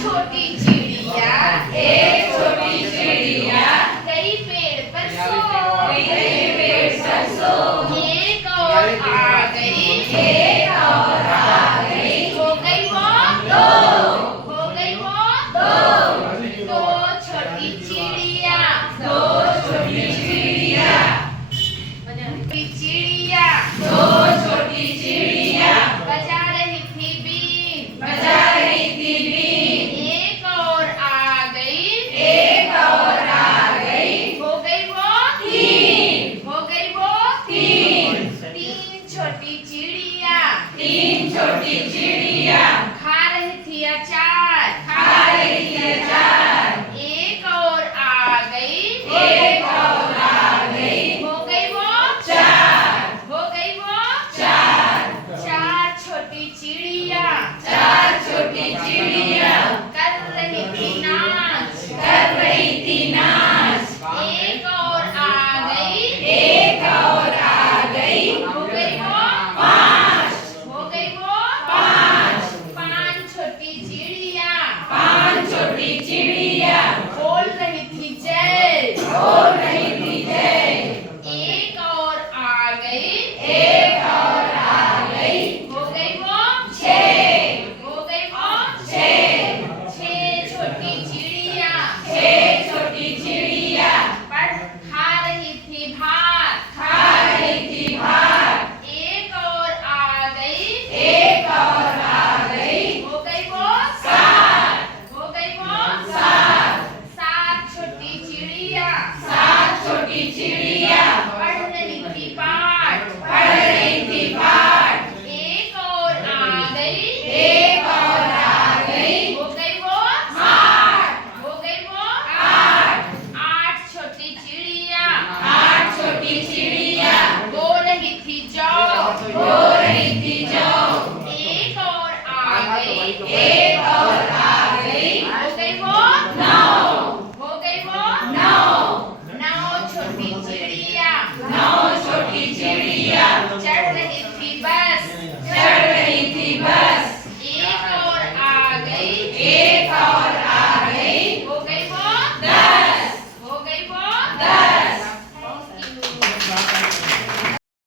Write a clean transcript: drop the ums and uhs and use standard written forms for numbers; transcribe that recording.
छोटी चिड़िया एक छोटी चिड़िया गई पेड़ पर सो गई पेड़ पर सो एक और आ गई एक और आ गई हो गई वो दो हो गई वो दो छोटी चिड़िया दो छोटी चिड़िया चिड़िया दो छोटी चिड़िया बजा रही थी बीन बजा रही थी बीन एक और आ गई एक और आ गई हो गई वो तीन हो गई वो तीन तीन छोटी चिड़िया तीन छोटी चिड़िया खा रही थी अचार